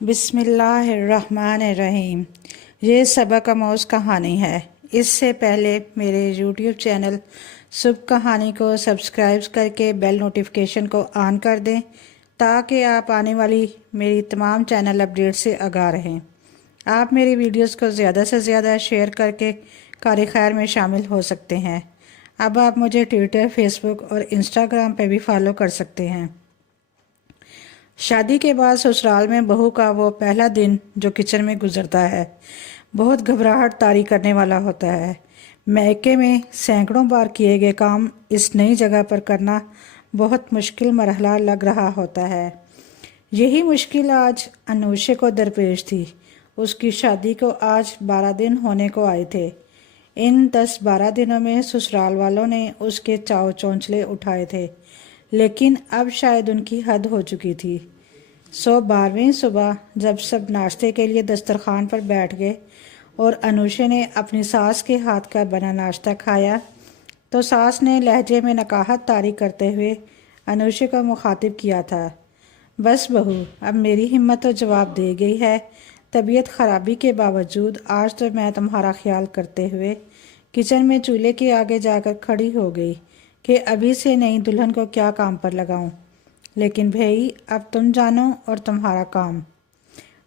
बिस्मिल्लाहिर्रहमानिर्रहीम। ये सबक आमोज़ कहानी है। इससे पहले मेरे यूट्यूब चैनल सुबह कहानी को सब्सक्राइब करके बेल नोटिफिकेशन को ऑन कर दें ताकि आप आने वाली मेरी तमाम चैनल अपडेट से आगाह रहें। आप मेरी वीडियोस को ज़्यादा से ज़्यादा शेयर करके कार खैर में शामिल हो सकते हैं। अब आप मुझे ट्विटर, फेसबुक और इंस्टाग्राम पे भी फॉलो कर सकते हैं। शादी के बाद ससुराल में बहू का वो पहला दिन जो किचन में गुजरता है बहुत घबराहट तारी करने वाला होता है। मैके में सैकड़ों बार किए गए काम इस नई जगह पर करना बहुत मुश्किल मरहला लग रहा होता है। यही मुश्किल आज अनूशे को दरपेश थी। उसकी शादी को आज 12 दिन होने को आए थे। इन 10-12 दिनों में ससुराल वालों ने उसके चाव चौंचले उठाए थे, लेकिन अब शायद उनकी हद हो चुकी थी। 12वीं सुबह जब सब नाश्ते के लिए दस्तरखान पर बैठ गए और अनूशे ने अपनी सास के हाथ का बना नाश्ता खाया तो सास ने लहजे में नकाहत तारी करते हुए अनूशे को मुखातिब किया था। बस बहू, अब मेरी हिम्मत तो जवाब दे गई है। तबीयत ख़राबी के बावजूद आज तो मैं तुम्हारा ख्याल करते हुए किचन में चूल्हे के आगे जाकर खड़ी हो गई कि अभी से नई दुल्हन को क्या काम पर लगाऊं। लेकिन भाई, अब तुम जानो और तुम्हारा काम।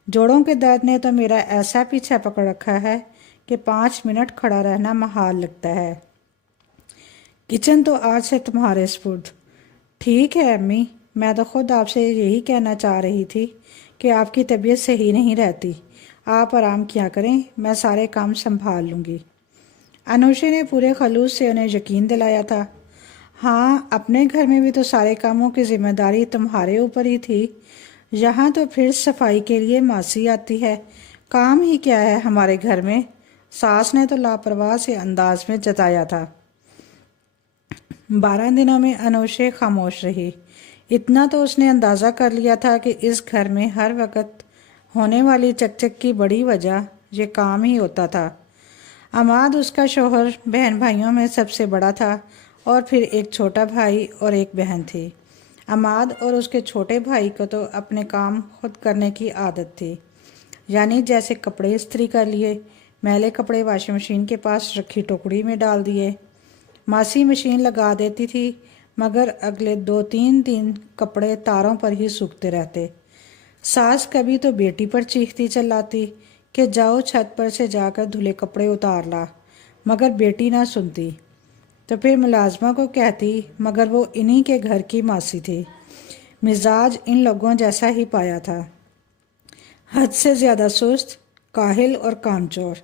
जोड़ों के दर्द ने तो मेरा ऐसा पीछा पकड़ रखा है कि 5 मिनट खड़ा रहना महाल लगता है। किचन तो आज से तुम्हारे स्पुर्द। ठीक है अम्मी, मैं तो खुद आपसे यही कहना चाह रही थी कि आपकी तबीयत सही नहीं रहती। आप आराम किया करें, मैं सारे काम संभाल लूँगी। अनूशे ने पूरे खलूस से उन्हें यकीन दिलाया था। हाँ, अपने घर में भी तो सारे कामों की जिम्मेदारी तुम्हारे ऊपर ही थी। यहाँ तो फिर सफाई के लिए मासी आती है। काम ही क्या है हमारे घर में। सास ने तो लापरवाह से अंदाज में जताया था। 12 दिनों में अनूशे खामोश रही। इतना तो उसने अंदाज़ा कर लिया था कि इस घर में हर वक्त होने वाली चकचक की बड़ी वजह ये काम ही होता था। अमाद उसका शोहर बहन भाइयों में सबसे बड़ा था और फिर एक छोटा भाई और एक बहन थी। अमाद और उसके छोटे भाई को तो अपने काम खुद करने की आदत थी, यानी जैसे कपड़े इस्त्री कर लिए, मैले कपड़े वॉशिंग मशीन के पास रखी टोकरी में डाल दिए। मासी मशीन लगा देती थी, मगर अगले 2-3 दिन कपड़े तारों पर ही सूखते रहते। सास कभी तो बेटी पर चीखती चिल्लाती कि जाओ छत पर से जाकर धुले कपड़े उतार ला, मगर बेटी ना सुनती। तो फिर मुलाजमा को कहती, मगर वो इन्हीं के घर की मासी थी। मिजाज इन लोगों जैसा ही पाया था, हद से ज़्यादा सुस्त, काहिल और कामचोर।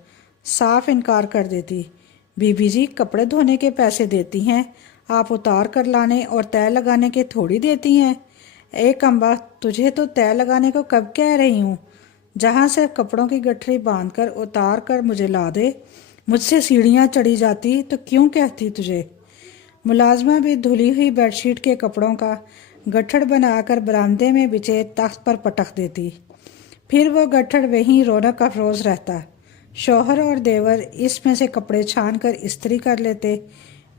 साफ इनकार कर देती। बीबी जी, कपड़े धोने के पैसे देती हैं, आप उतार कर लाने और तय लगाने के थोड़ी देती हैं। एक अम्बा, तुझे तो तय लगाने को कब कह रही हूँ। जहाँ से कपड़ों की गठरी बांध कर उतार कर मुझे ला दे। मुझसे सीढ़ियाँ चढ़ी जाती तो क्यों कहती तुझे। मुलाजमा भी धुली हुई बेडशीट के कपड़ों का गट्ठड़ बनाकर बरामदे में बिछे तख्त पर पटक देती। फिर वो गट्ठड़ वहीं रौनक अफरोज रहता। शौहर और देवर इसमें से कपड़े छान कर इस्त्री कर लेते।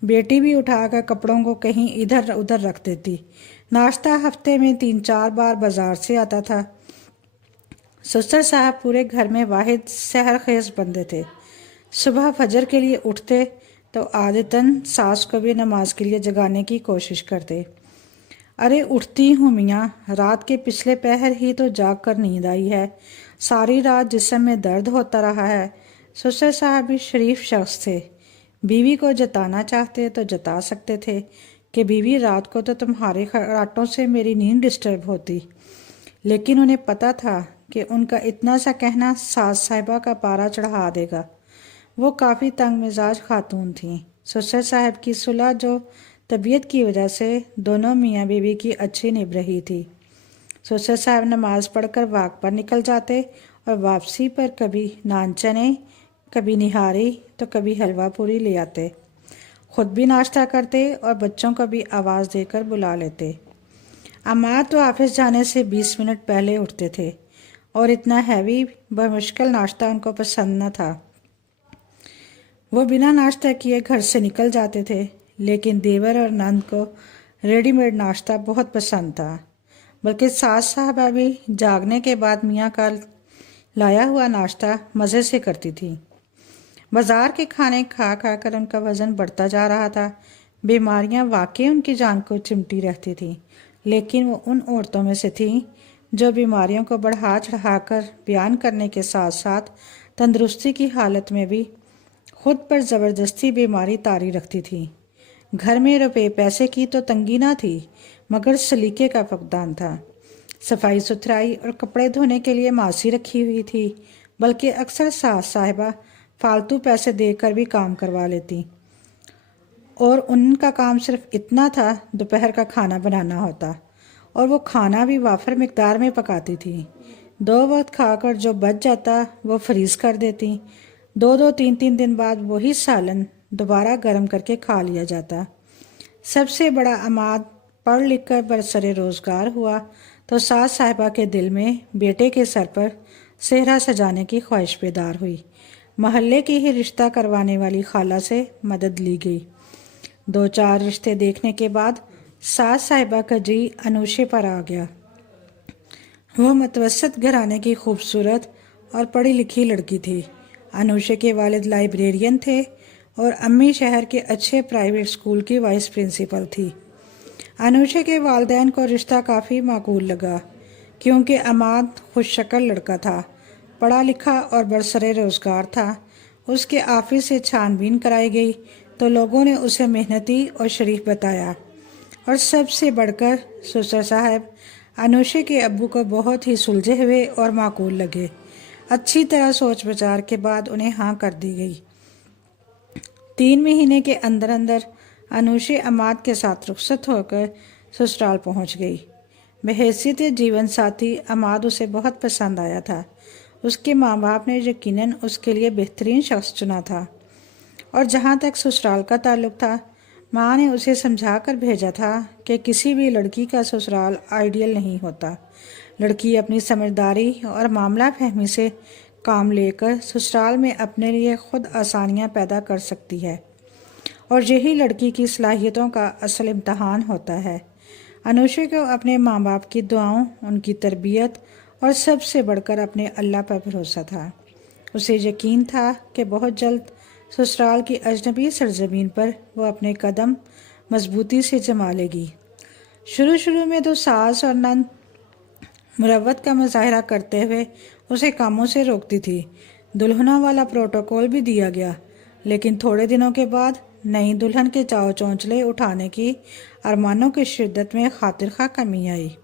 बेटी भी उठाकर कपड़ों को कहीं इधर उधर रख देती। नाश्ता हफ्ते में 3-4 बार बाजार से आता था। ससुर साहब पूरे घर में वाहिद सहर खेज बंदे थे। सुबह फजर के लिए उठते तो आदतन सास को भी नमाज के लिए जगाने की कोशिश करते। अरे उठती हूँ मियाँ, रात के पिछले पहर ही तो जाग कर नींद आई है। सारी रात जिस्म में दर्द होता रहा है। ससुर साहब भी शरीफ शख्स थे। बीवी को जताना चाहते तो जता सकते थे कि बीवी, रात को तो तुम्हारे खर्राटों से मेरी नींद डिस्टर्ब होती। लेकिन उन्हें पता था कि उनका इतना सा कहना सास साहिबा का पारा चढ़ा देगा। वो काफ़ी तंग मिजाज खातून थीं। ससुर साहब की सुलह जो तबीयत की वजह से दोनों मियाँ बीवी की अच्छी निभ रही थी। ससुर साहब नमाज पढ़कर वाक पर निकल जाते और वापसी पर कभी नान चने, कभी निहारी तो कभी हलवा पूरी ले आते। खुद भी नाश्ता करते और बच्चों को भी आवाज़ देकर बुला लेते। अम्मा तो ऑफिस जाने से 20 मिनट पहले उठते थे और इतना हैवी बमुश्किल नाश्ता उनको पसंद न था। वो बिना नाश्ता किए घर से निकल जाते थे, लेकिन देवर और नंद को रेडीमेड नाश्ता बहुत पसंद था। बल्कि सास साहबा भी जागने के बाद मियाँ का लाया हुआ नाश्ता मज़े से करती थी। बाजार के खाने खा खा कर उनका वज़न बढ़ता जा रहा था। बीमारियां वाकई उनकी जान को चिमटी रहती थीं, लेकिन वो उन औरतों में से थीं जो बीमारियों को बढ़ा चढ़ाकर बयान करने के साथ साथ तंदुरुस्ती की हालत में भी खुद पर ज़बरदस्ती बीमारी तारी रखती थी। घर में रुपए पैसे की तो तंगी ना थी, मगर सलीके का फकदान था। सफाई सुथराई और कपड़े धोने के लिए मासी रखी हुई थी, बल्कि अक्सर सास साहिबा फालतू पैसे देकर भी काम करवा लेती, और उनका काम सिर्फ इतना था दोपहर का खाना बनाना होता, और वो खाना भी वाफर मिकदार में पकाती थी। 2 वक्त खाकर जो बच जाता वो फ्रीज कर देती। 2-2 3-3 दिन बाद वही सालन दोबारा गर्म करके खा लिया जाता। सबसे बड़ा अमाद पढ़ लिख कर बरसरे रोज़गार हुआ तो सास साहिबा के दिल में बेटे के सर पर सेहरा सजाने की ख्वाहिश बेदार हुई। महल्ले की ही रिश्ता करवाने वाली खाला से मदद ली गई। 2-4 रिश्ते देखने के बाद सास साहिबा का जी अनूशे पर आ गया। वो मतवसत घराने की खूबसूरत और पढ़ी लिखी लड़की थी। अनूशे के वालिद लाइब्रेरियन थे और अम्मी शहर के अच्छे प्राइवेट स्कूल की वाइस प्रिंसिपल थी। अनूशे के वालिदैन को रिश्ता काफ़ी माकूल लगा, क्योंकि अमाद खुशशक्ल लड़का था, पढ़ा लिखा और बरसरे रोज़गार था। उसके ऑफिस से छानबीन कराई गई तो लोगों ने उसे मेहनती और शरीफ बताया, और सबसे बढ़कर ससुर साहब अनूशे के अब्बू को बहुत ही सुलझे हुए और माकूल लगे। अच्छी तरह सोच विचार के बाद उन्हें हाँ कर दी गई। 3 महीने के अंदर अंदर अनूशे अमाद के साथ रुखसत होकर ससुराल पहुंच गई। बहैसियत जीवन साथी अमाद उसे बहुत पसंद आया था। उसके माँ बाप ने यकीनन उसके लिए बेहतरीन शख्स चुना था, और जहाँ तक ससुराल का ताल्लुक था, माँ ने उसे समझा कर भेजा था कि किसी भी लड़की का ससुराल आइडियल नहीं होता। लड़की अपनी समझदारी और मामला फहमी से काम लेकर ससुराल में अपने लिए खुद आसानियाँ पैदा कर सकती है, और यही लड़की की सलाहियतों का असल इम्तहान होता है। अनूशे को अपने माँ बाप की दुआओं, उनकी तरबियत और सबसे बढ़कर अपने अल्लाह पर भरोसा था। उसे यकीन था कि बहुत जल्द ससुराल की अजनबी सरजमीन पर वो अपने कदम मजबूती से जमा लेगी। शुरू में तो सास और नंद मुरव्वत का मुजाहरा करते हुए उसे कामों से रोकती थी। दुल्हनों वाला प्रोटोकॉल भी दिया गया, लेकिन थोड़े दिनों के बाद नई दुल्हन के चाव चौंचले उठाने की अरमानों की शिद्दत में खातिर खा कमी आई।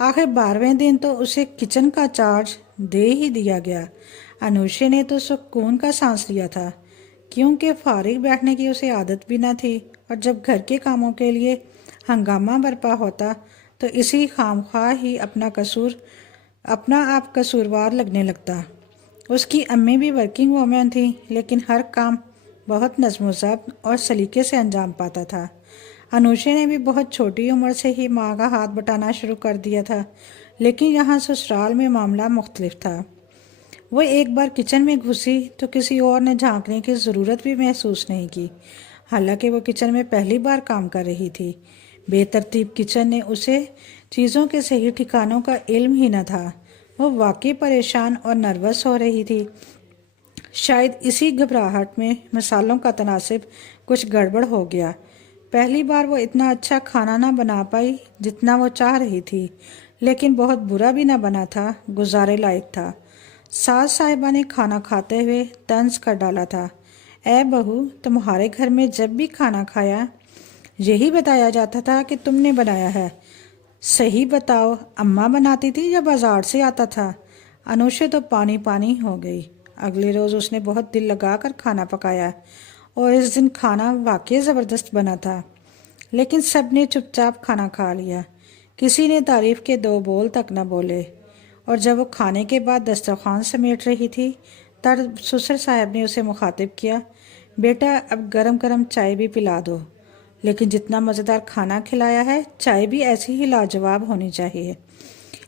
आखिर 12वें दिन तो उसे किचन का चार्ज दे ही दिया गया। अनूशे ने तो सुकून का सांस लिया था, क्योंकि फारिग बैठने की उसे आदत भी न थी, और जब घर के कामों के लिए हंगामा बरपा होता तो इसी खामख्वाह ही अपना आप कसूरवार लगने लगता। उसकी अम्मी भी वर्किंग वूमेन थी, लेकिन हर काम बहुत नज़्म ज़ब्त और सलीके से अंजाम पाता था। अनूशे ने भी बहुत छोटी उम्र से ही माँ का हाथ बटाना शुरू कर दिया था, लेकिन यहाँ ससुराल में मामला मुख्तलिफ था। वो एक बार किचन में घुसी तो किसी और ने झांकने की ज़रूरत भी महसूस नहीं की, हालांकि वो किचन में पहली बार काम कर रही थी। बेतरतीब किचन ने उसे चीज़ों के सही ठिकानों का इल्म ही न था। वो वाकई परेशान और नर्वस हो रही थी। शायद इसी घबराहट में मसालों का तनासिब कुछ गड़बड़ हो गया। पहली बार वो इतना अच्छा खाना ना बना पाई जितना वो चाह रही थी, लेकिन बहुत बुरा भी ना बना था, गुजारे लायक था। सास साहिबा ने खाना खाते हुए तंज कर डाला था, ऐ बहू, तुम्हारे घर में जब भी खाना खाया यही बताया जाता था कि तुमने बनाया है। सही बताओ, अम्मा बनाती थी या बाजार से आता था? अनूशे तो पानी पानी हो गई। अगले रोज़ उसने बहुत दिल लगाकर खाना पकाया, और इस दिन खाना वाकई ज़बरदस्त बना था, लेकिन सब ने चुपचाप खाना खा लिया। किसी ने तारीफ़ के 2 बोल तक न बोले, और जब वो खाने के बाद दस्तरखान समेट रही थी तब ससुर साहब ने उसे मुखातिब किया, बेटा अब गरम गरम चाय भी पिला दो, लेकिन जितना मज़ेदार खाना खिलाया है चाय भी ऐसी ही लाजवाब होनी चाहिए।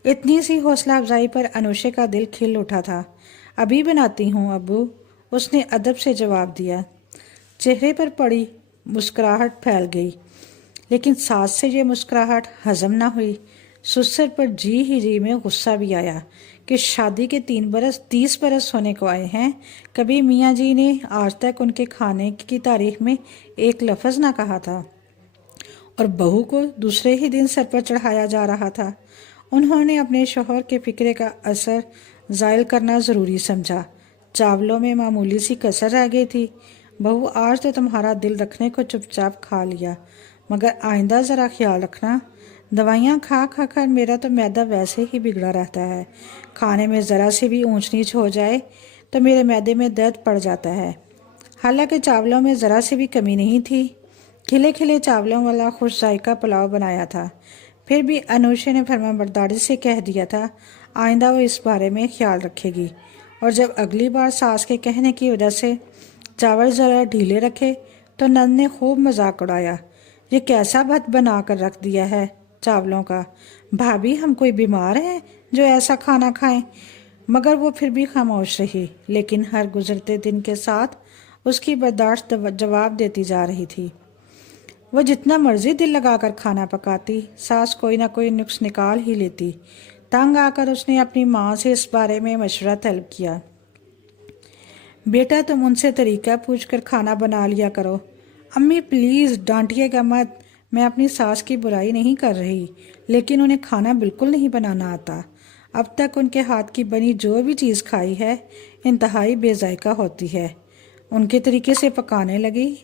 इतनी सी हौसला अफजाई पर अनूशे का दिल खिल उठा था। अभी बनाती हूँ अब्बू, उसने अदब से जवाब दिया। चेहरे पर पड़ी मुस्कुराहट फैल गई, लेकिन सास से ये मुस्कुराहट हजम न हुई। ससुर पर जी में गुस्सा भी आया कि शादी के 30 बरस होने को आए हैं, कभी मियाँ जी ने आज तक उनके खाने की तारीफ में एक लफ्ज़ ना कहा था, और बहू को दूसरे ही दिन सर पर चढ़ाया जा रहा था। उन्होंने अपने शौहर के फिक्रे का असर ज़ायल करना ज़रूरी समझा। चावलों में मामूली सी कसर रह गई थी। बहू, आज तो तुम्हारा दिल रखने को चुपचाप खा लिया, मगर आइंदा ज़रा ख्याल रखना। दवाइयाँ खा खा कर मेरा तो मैदा वैसे ही बिगड़ा रहता है। खाने में ज़रा सी भी ऊंच नीच हो जाए तो मेरे मैदे में दर्द पड़ जाता है। हालांकि चावलों में ज़रा सी भी कमी नहीं थी। खिले खिले चावलों वाला खुश जायका पुलाव बनाया था। फिर भी अनूशे ने फरमाबरदारी से कह दिया था, आइंदा वो इस बारे में ख्याल रखेगी, और जब अगली बार सास के कहने की वजह से चावल ज़रा ढीले रखे तो नंद ने खूब मजाक उड़ाया। ये कैसा भत बना कर रख दिया है चावलों का? भाभी, हम कोई बीमार हैं जो ऐसा खाना खाएं? मगर वो फिर भी खामोश रही, लेकिन हर गुजरते दिन के साथ उसकी बर्दाश्त जवाब देती जा रही थी। वो जितना मर्जी दिल लगाकर खाना पकाती, सास कोई ना कोई नुक्स निकाल ही लेती। तंग आकर उसने अपनी माँ से इस बारे में मशवरा तलब किया। बेटा, तुम उनसे तरीका पूछकर खाना बना लिया करो। अम्मी प्लीज़ डांटिएगा मत, मैं अपनी सास की बुराई नहीं कर रही, लेकिन उन्हें खाना बिल्कुल नहीं बनाना आता। अब तक उनके हाथ की बनी जो भी चीज़ खाई है इंतहाई बेजायका होती है। उनके तरीके से पकाने लगी,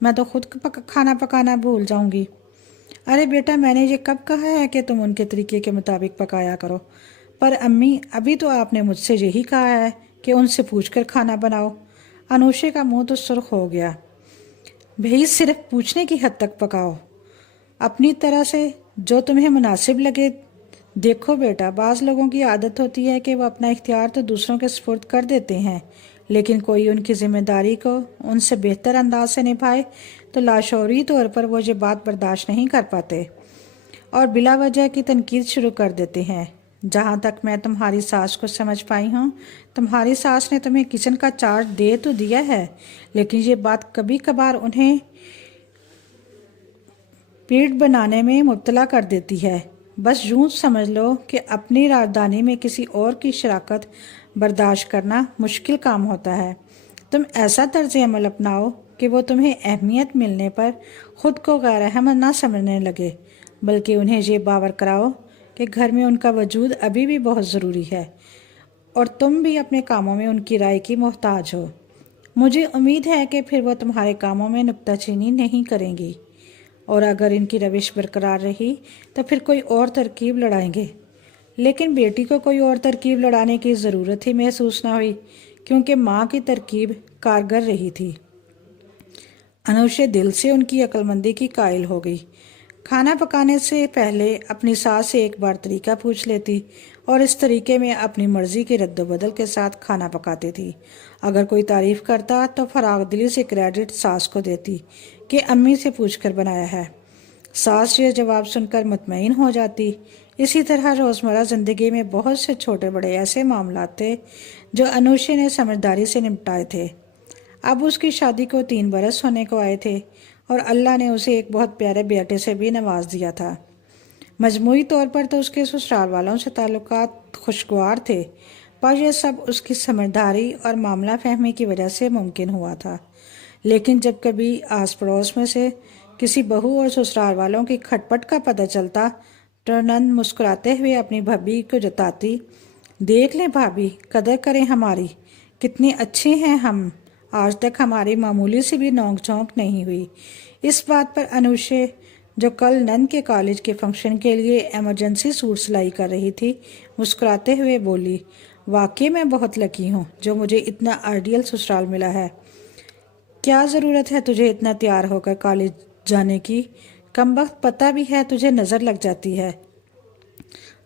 मैं तो खुद खाना पकाना भूल जाऊंगी। अरे बेटा, मैंने ये कब कहा है कि तुम उनके तरीके के मुताबिक पकाया करो? पर अम्मी, अभी तो आपने मुझसे यही कहा है कि उनसे पूछकर खाना बनाओ। अनूशे का मुंह तो सुर्ख हो गया। भाई, सिर्फ पूछने की हद तक पकाओ, अपनी तरह से जो तुम्हें मुनासिब लगे। देखो बेटा, बाज़ लोगों की आदत होती है कि वो अपना इख्तियार तो दूसरों के सुपुर्द कर देते हैं, लेकिन कोई उनकी जिम्मेदारी को उनसे बेहतर अंदाज से निभाए तो लाशौरी तौर पर वो ये बात बर्दाश्त नहीं कर पाते और बिला वजह की तनकीद शुरू कर देते हैं। जहाँ तक मैं तुम्हारी सास को समझ पाई हूँ, तुम्हारी सास ने तुम्हें किचन का चार्ज दे तो दिया है, लेकिन ये बात कभी कभार उन्हें पीठ बनाने में मुब्तला कर देती है। बस यूँ समझ लो कि अपनी राजधानी में किसी और की शराकत बर्दाश्त करना मुश्किल काम होता है। तुम ऐसा तर्ज अमल अपनाओ कि वो तुम्हें अहमियत मिलने पर ख़ुद को गैर अहम ना समझने लगे, बल्कि उन्हें ये बावर कराओ कि घर में उनका वजूद अभी भी बहुत ज़रूरी है और तुम भी अपने कामों में उनकी राय की मोहताज हो। मुझे उम्मीद है कि फिर वो तुम्हारे कामों में नुक्ताचीनी नहीं करेंगी, और अगर इनकी रविश बरकरार रही तो फिर कोई और तरकीब लड़ाएंगे। लेकिन बेटी को कोई और तरकीब लड़ाने की ज़रूरत ही महसूस ना हुई, क्योंकि माँ की तरकीब कारगर रही थी। अनूशे दिल से उनकी अक्लमंदी की कायल हो गई। खाना पकाने से पहले अपनी सास से एक बार तरीका पूछ लेती और इस तरीके में अपनी मर्जी के रद्दबदल के साथ खाना पकाती थी। अगर कोई तारीफ़ करता तो फराग दिली से क्रेडिट सास को देती कि अम्मी से पूछकर बनाया है। सास ये जवाब सुनकर मुतमईन हो जाती। इसी तरह रोज़मर्रा ज़िंदगी में बहुत से छोटे बड़े ऐसे मामलात थे जो अनूशे ने समझदारी से निपटाए थे। अब उसकी शादी को 3 बरस होने को आए थे और अल्लाह ने उसे एक बहुत प्यारे बेटे से भी नवाज दिया था। मजमूई तौर पर तो उसके ससुराल वालों से ताल्लुकात खुशगवार थे, पर यह सब उसकी समझदारी और मामला फहमी की वजह से मुमकिन हुआ था। लेकिन जब कभी आस पड़ोस में से किसी बहू और ससुराल वालों की खटपट का पता चलता तो नंद मुस्कुराते हुए अपनी भाभी को जताती, देख लें भाभी, कदर करें हमारी, कितनी अच्छे हैं हम, आज तक हमारी मामूली सी भी नोक झोंक नहीं हुई। इस बात पर अनूशे, जो कल नंद के कॉलेज के फंक्शन के लिए एमरजेंसी सूट सिलाई कर रही थी, मुस्कुराते हुए बोली, वाकई मैं बहुत लकी हूँ जो मुझे इतना आइडियल ससुराल मिला है। क्या ज़रूरत है तुझे इतना तैयार होकर कॉलेज जाने की? कमबख्त, पता भी है तुझे नज़र लग जाती है।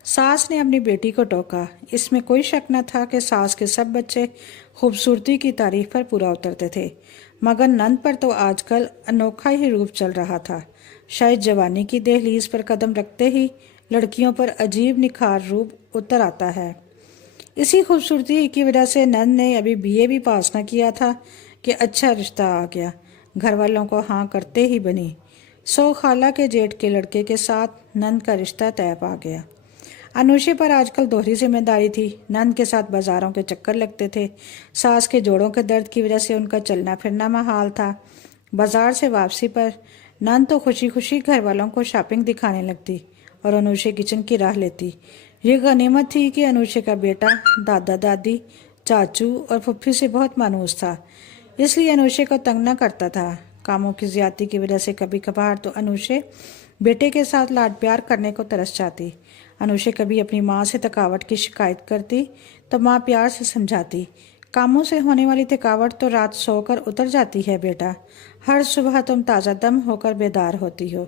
सास ने अपनी बेटी को टोका। इसमें कोई शक न था कि सास के सब बच्चे खूबसूरती की तारीफ पर पूरा उतरते थे, मगर नंद पर तो आजकल अनोखा ही रूप चल रहा था। शायद जवानी की दहलीज पर कदम रखते ही लड़कियों पर अजीब निखार रूप उतर आता है। इसी खूबसूरती की वजह से नंद ने अभी बीए भी पास न किया था कि अच्छा रिश्ता आ गया। घर वालों को हाँ करते ही बनी। सो खाला के जेठ के लड़के के साथ नंद का रिश्ता तय पा गया। अनुषे पर आजकल दोहरी जिम्मेदारी थी। नंद के साथ बाजारों के चक्कर लगते थे। सास के जोड़ों के दर्द की वजह से उनका चलना फिरना महाल था। बाजार से वापसी पर नंद तो खुशी खुशी घर वालों को शॉपिंग दिखाने लगती और अनुषे किचन की राह लेती। ये गनीमत थी कि अनुषे का बेटा दादा दादी, चाचू और फुफ्फी से बहुत मानूस था, इसलिए अनुषे को तंग न करता था। कामों की ज्यादती की वजह से कभी कभार तो अनुषे बेटे के साथ लाड प्यार करने को तरस जाती। अनुषे कभी अपनी माँ से थकावट की शिकायत करती तो माँ प्यार से समझाती, कामों से होने वाली थकावट तो रात सोकर उतर जाती है बेटा, हर सुबह तुम ताज़ा दम होकर बेदार होती हो।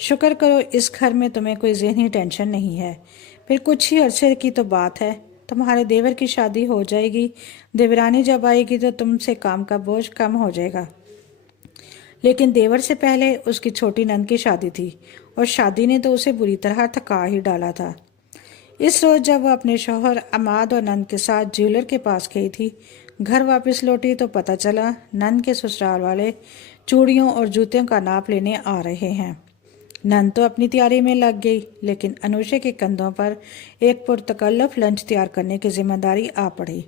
शुक्र करो इस घर में तुम्हें कोई ज़हनी टेंशन नहीं है। फिर कुछ ही अरसे की तो बात है, तुम्हारे देवर की शादी हो जाएगी। देवरानी जब आएगी तो तुमसे काम का बोझ कम हो जाएगा। लेकिन देवर से पहले उसकी छोटी नंद की शादी थी और शादी ने तो उसे बुरी तरह थका ही डाला था। इस रोज जब वह अपने शौहर अमाद और नंद के साथ ज्वेलर के पास गई थी, घर वापस लौटी तो पता चला नंद के ससुराल वाले चूड़ियों और जूतियों का नाप लेने आ रहे हैं। नंद तो अपनी तैयारी में लग गई, लेकिन अनुषे के कंधों पर एक पुरतकल्लुफ लंच तैयार करने की जिम्मेदारी आ पड़ी।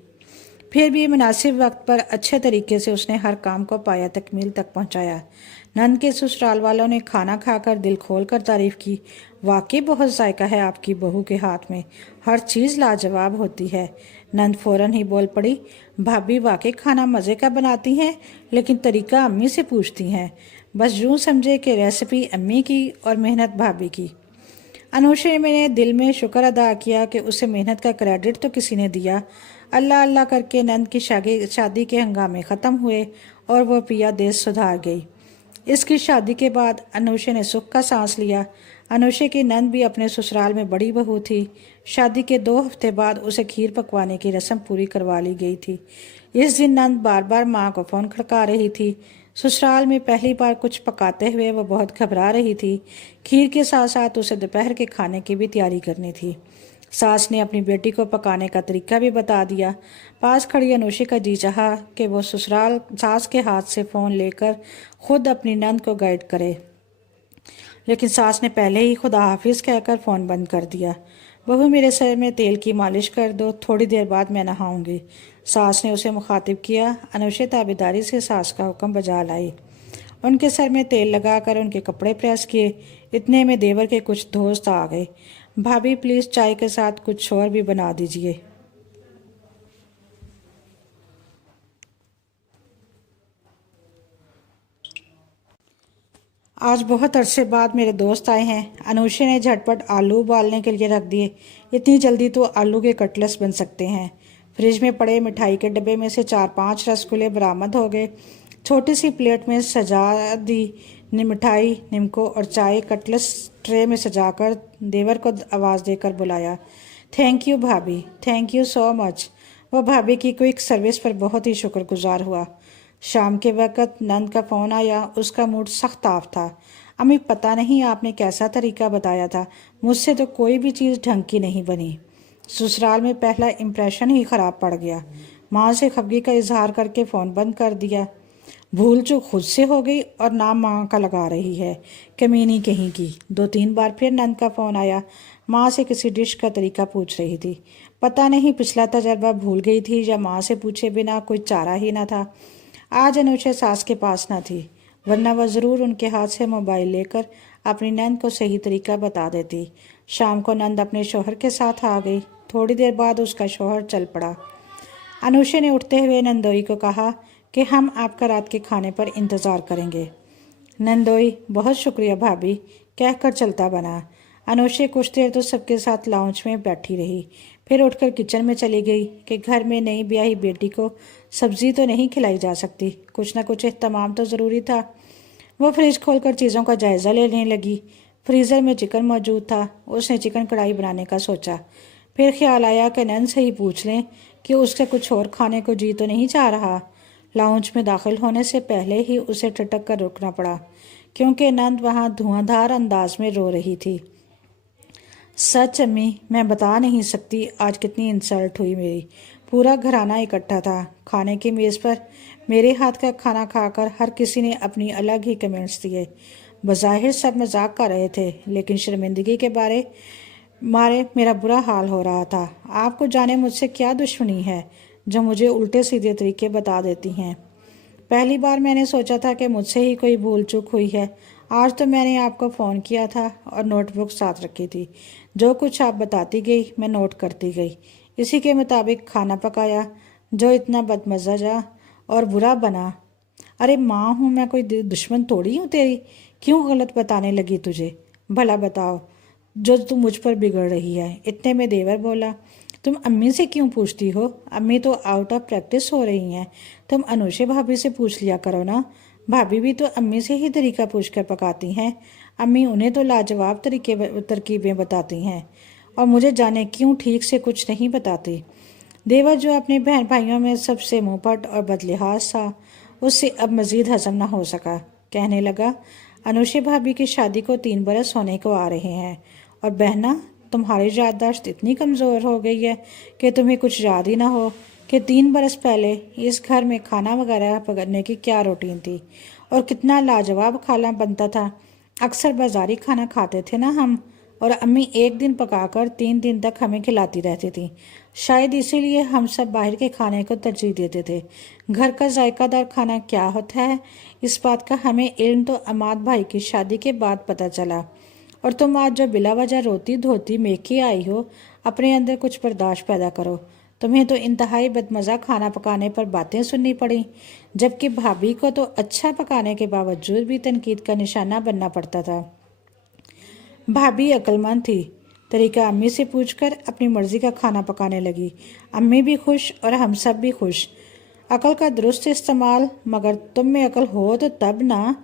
फिर भी मुनासिब वक्त पर अच्छे तरीके से उसने हर काम को पाया तकमील तक पहुंचाया। नंद के ससुराल वालों ने खाना खाकर दिल खोल कर तारीफ की। वाकई बहुत जायका है आपकी बहू के हाथ में, हर चीज़ लाजवाब होती है। नंद फौरन ही बोल पड़ी, भाभी वाकई खाना मज़े का बनाती हैं, लेकिन तरीका अम्मी से पूछती हैं। बस यूँ समझे कि रेसिपी अम्मी की और मेहनत भाभी की। अनुषा ने मेरे दिल में शुक्र अदा किया कि उसे मेहनत का क्रेडिट तो किसी ने दिया। अल्लाह अल्लाह करके नंद की शादी के हंगामे ख़त्म हुए और वह पिया देश सुधार गई। इसकी शादी के बाद अनुषा ने सुख का सांस लिया। अनुषा की नंद भी अपने ससुराल में बड़ी बहू थी। शादी के 2 हफ्ते बाद उसे खीर पकवाने की रस्म पूरी करवा ली गई थी। इस दिन नंद बार बार माँ को फ़ोन खड़का रही थी। ससुराल में पहली बार कुछ पकाते हुए वह बहुत घबरा रही थी। खीर के साथ साथ उसे दोपहर के खाने की भी तैयारी करनी थी। सास ने अपनी बेटी को पकाने का तरीका भी बता दिया। पास खड़ी अनुषा का जी चाहा कि वो ससुराल सास के हाथ से फ़ोन लेकर खुद अपनी नंद को गाइड करे, लेकिन सास ने पहले ही खुदा हाफिज़ कहकर फ़ोन बंद कर दिया। बहू मेरे सर में तेल की मालिश कर दो, थोड़ी देर बाद मैं नहाऊंगी, सास ने उसे मुखातिब किया। अनुषा ताबेदारी से सास का हुक्म बजा लाई। उनके सर में तेल लगाकर उनके कपड़े प्रेस किए। इतने में देवर के कुछ दोस्त आ गए। भाभी प्लीज़ चाय के साथ कुछ और भी बना दीजिए। आज बहुत अरसे बाद मेरे दोस्त आए हैं। अनुषा ने झटपट आलू उबालने के लिए रख दिए। इतनी जल्दी तो आलू के कटलेट्स बन सकते हैं। फ्रिज में पड़े मिठाई के डब्बे में से 4-5 रसगुल्ले बरामद हो गए। छोटी सी प्लेट में सजा दी मिठाई, निमको और चाय। कटलेट्स ट्रे में सजाकर देवर को आवाज़ देकर बुलाया। थैंक यू भाभी, थैंक यू सो मच। वह भाभी की क्विक सर्विस पर बहुत ही शुक्रगुजार हुआ। शाम के वक़्त नंद का फ़ोन आया। उसका मूड सख्त ऑफ था। अम्मी पता नहीं आपने कैसा तरीका बताया था, मुझसे तो कोई भी चीज़ ढंग की नहीं बनी। ससुराल में पहला इम्प्रेशन ही ख़राब पड़ गया। माँ से खफगी का इजहार करके फ़ोन बंद कर दिया। भूल चूक खुद से हो गई और नाम माँ का लगा रही है, कमीनी कहीं की। 2-3 बार फिर नंद का फ़ोन आया। माँ से किसी डिश का तरीका पूछ रही थी। पता नहीं पिछला तजर्बा भूल गई थी या माँ से पूछे बिना कोई चारा ही ना था। आज अनुषा सास के पास न थी, वरना वह ज़रूर उनके हाथ से मोबाइल लेकर अपनी नंद को सही तरीका बता देती। शाम को नंद अपने शौहर के साथ आ गई। थोड़ी देर बाद उसका शौहर चल पड़ा। अनुषा ने उठते हुए नंदोई को कहा कि हम आपका रात के खाने पर इंतज़ार करेंगे। नंदोई बहुत शुक्रिया भाभी कहकर चलता बना। अनुषा कुछ देर तो सबके साथ लाउंज में बैठी रही, फिर उठकर किचन में चली गई कि घर में नई ब्याही बेटी को सब्जी तो नहीं खिलाई जा सकती, कुछ न कुछ एहतमाम तो ज़रूरी था। वह फ्रिज खोलकर चीज़ों का जायज़ा लेने लगी। फ्रीज़र में चिकन मौजूद था। उसने चिकन कढ़ाई बनाने का सोचा। फिर ख्याल आया कि नंद से ही पूछ लें कि उसके कुछ और खाने को जी तो नहीं चाह रहा। लाउंज में दाखिल होने से पहले ही उसे ठिठक कर रुकना पड़ा, क्योंकि नंद वहाँ धुआंधार अंदाज में रो रही थी। सच अम्मी, मैं बता नहीं सकती आज कितनी इंसल्ट हुई मेरी। पूरा घराना इकट्ठा था। खाने की मेज़ पर मेरे हाथ का खाना खाकर हर किसी ने अपनी अलग ही कमेंट्स दिए। बज़ाहिर सब मजाक कर रहे थे, लेकिन शर्मिंदगी के बारे मारे मेरा बुरा हाल हो रहा था। आपको जाने मुझसे क्या दुश्मनी है जो मुझे उल्टे सीधे तरीके बता देती हैं। पहली बार मैंने सोचा था कि मुझसे ही कोई भूल चूक हुई है। आज तो मैंने आपको फ़ोन किया था और नोटबुक साथ रखी थी। जो कुछ आप बताती गई मैं नोट करती गई। इसी के मुताबिक खाना पकाया जो इतना बदमज़ा और बुरा बना। अरे माँ हूँ मैं, कोई दुश्मन थोड़ी हूँ तेरी। क्यों गलत बताने लगी तुझे? भला बताओ जो तू मुझ पर बिगड़ रही है। इतने में देवर बोला, तुम अम्मी से क्यों पूछती हो? अम्मी तो आउट ऑफ प्रैक्टिस हो रही हैं। तुम अनुषे भाभी से पूछ लिया करो ना। भाभी भी तो अम्मी से ही तरीका पूछ कर पकाती हैं। अम्मी उन्हें तो लाजवाब तरकीबें बताती हैं और मुझे जाने क्यों ठीक से कुछ नहीं बताती। देवर जो अपने बहन भाइयों में सबसे मुंहफट और बदलिहाज था, उससे अब मज़ीद हजम न हो सका। कहने लगा, अनुषे भाभी की शादी को 3 बरस होने को आ रहे हैं और बहना तुम्हारी याददाश्त इतनी कमज़ोर हो गई है कि तुम्हें कुछ याद ही ना हो कि 3 बरस पहले इस घर में खाना वगैरह पकाने की क्या रूटीन थी और कितना लाजवाब खाना बनता था। अक्सर बाजारी खाना खाते थे ना हम, और अम्मी एक दिन पकाकर 3 दिन तक हमें खिलाती रहती थी। शायद इसीलिए हम सब बाहर के खाने को तरजीह देते थे। घर का जायकादार खाना क्या होता है, इस बात का हमें इल्म तो अमाद भाई की शादी के बाद पता चला। और तुम आज जो बिला वजह रोती धोती मेखी आई हो, अपने अंदर कुछ बर्दाश्त पैदा करो। तुम्हें तो इंतहाई बदमज़ा खाना पकाने पर बातें सुननी पड़ी, जबकि भाभी को तो अच्छा पकाने के बावजूद भी तनकीद का निशाना बनना पड़ता था। भाभी अक्लमंद थी। तरीका अम्मी से पूछकर अपनी मर्जी का खाना पकाने लगी। अम्मी भी खुश और हम सब भी खुश। अकल का दुरुस्त इस्तेमाल, मगर तुम में अकल हो तो तब ना।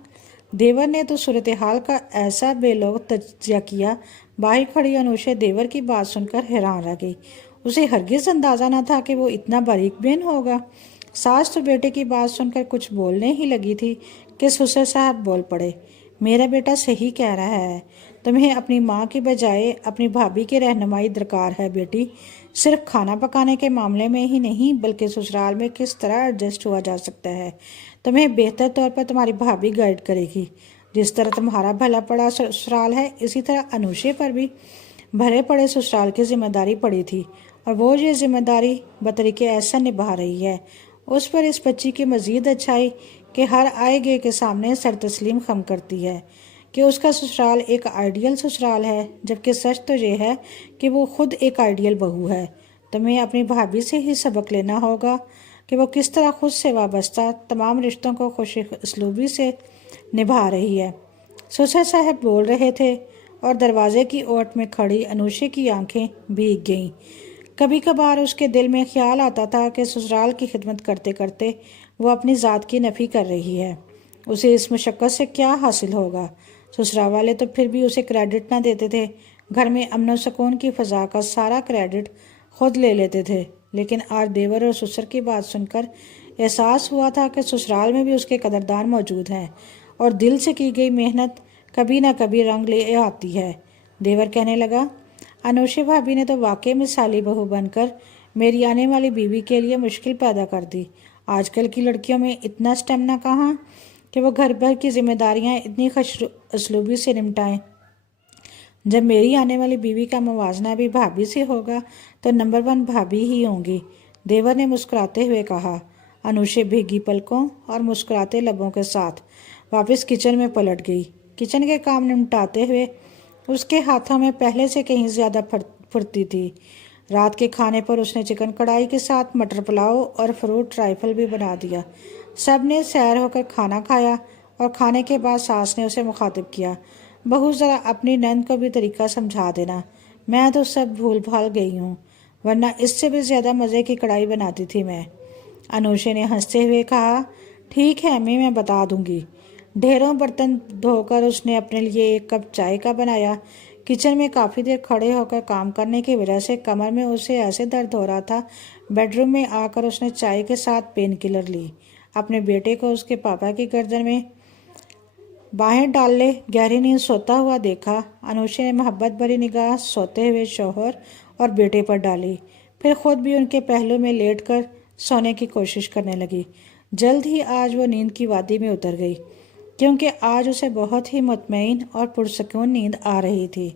देवर ने तो सूरत हाल का ऐसा बेलोग तजिया किया। बाहर खड़ी अनुषा देवर की बात सुनकर हैरान रह गई। उसे हरगिज अंदाजा न था कि वो इतना बारीक बेन होगा। सास तो बेटे की बात सुनकर कुछ बोलने ही लगी थी कि ससुर साहब बोल पड़े, मेरा बेटा सही कह रहा है। तुम्हें अपनी माँ की बजाय अपनी भाभी की रहनुमाई दरकार है बेटी। सिर्फ खाना पकाने के मामले में ही नहीं, बल्कि ससुराल में किस तरह एडजस्ट हुआ जा सकता है, तुम्हें बेहतर तौर पर तुम्हारी भाभी गाइड करेगी। जिस तरह तुम्हारा भला पड़ा ससुराल है, इसी तरह अनुषे पर भी भरे पड़े ससुराल की जिम्मेदारी पड़ी थी, और वो ये जिम्मेदारी बतरीके ऐसा निभा रही है। उस पर इस बच्ची की मजीद अच्छाई कि हर आए गए के सामने सर तस्लीम खम करती है कि उसका ससुराल एक आइडियल ससुराल है, जबकि सच तो ये है कि वो खुद एक आइडियल बहू है। तुम्हें अपनी भाभी से ही सबक लेना होगा कि वो किस तरह खुद से वाबस्ता तमाम रिश्तों को खुश उसलूबी से निभा रही है। ससुर साहब बोल रहे थे और दरवाजे की ओट में खड़ी अनुषा की आंखें भीग गईं। कभी कभार उसके दिल में ख्याल आता था कि ससुराल की खिदमत करते करते वो अपनी ज़ात की नफ़ी कर रही है। उसे इस मुशक्क़त से क्या हासिल होगा? ससुराल वाले तो फिर भी उसे क्रेडिट ना देते थे। घर में अमन और सुकून की फ़ज़ा का सारा क्रेडिट खुद ले लेते थे। लेकिन आज देवर और ससुर की बात सुनकर एहसास हुआ था कि ससुराल में भी उसके कदरदान मौजूद हैं और दिल से की गई मेहनत कभी ना कभी रंग ले आती है। देवर कहने लगा, अनुषा भाभी ने तो वाकई मिसाली बहू बनकर मेरी आने वाली बीवी के लिए मुश्किल पैदा कर दी। आजकल की लड़कियों में इतना स्टेमिना कहाँ कि वो घर भर की जिम्मेदारियां इतनी खुश उसलूबी से निपटाएं। जब मेरी आने वाली बीवी का मुवाजना भी भाभी से होगा तो नंबर 1 भाभी ही होंगी। देवर ने मुस्कुराते हुए कहा। अनुषा भीगी पलकों और मुस्कुराते लबों के साथ वापस किचन में पलट गई। किचन के काम निपटाते हुए उसके हाथों में पहले से कहीं ज़्यादा फुर्ती थी। रात के खाने पर उसने चिकन कढ़ाई के साथ मटर पुलाव और फ्रूट राइफल भी बना दिया। सब ने सैर होकर खाना खाया और खाने के बाद सास ने उसे मुखातिब किया, बहू ज़रा अपनी नंद को भी तरीका समझा देना। मैं तो सब भूल भाल गई हूँ, वरना इससे भी ज़्यादा मज़े की कढ़ाई बनाती थी मैं। अनुषा ने हंसते हुए कहा, ठीक है अम्मी, मैं बता दूंगी। ढेरों बर्तन धोकर उसने अपने लिए 1 कप चाय का बनाया। किचन में काफ़ी देर खड़े होकर काम करने की वजह से कमर में उसे ऐसे दर्द हो रहा था। बेडरूम में आकर उसने चाय के साथ पेन किलर ली। अपने बेटे को उसके पापा की गर्दन में बाहें डाल ले गहरी नींद सोता हुआ देखा। अनुषा ने मोहब्बत भरी निगाह सोते हुए शौहर और बेटे पर डाली, फिर खुद भी उनके पहलू में लेटकर सोने की कोशिश करने लगी। जल्द ही आज वो नींद की वादी में उतर गई। کیونکہ آج اسے بہت ہی مطمئن اور پرسکون نیند آ رہی تھی۔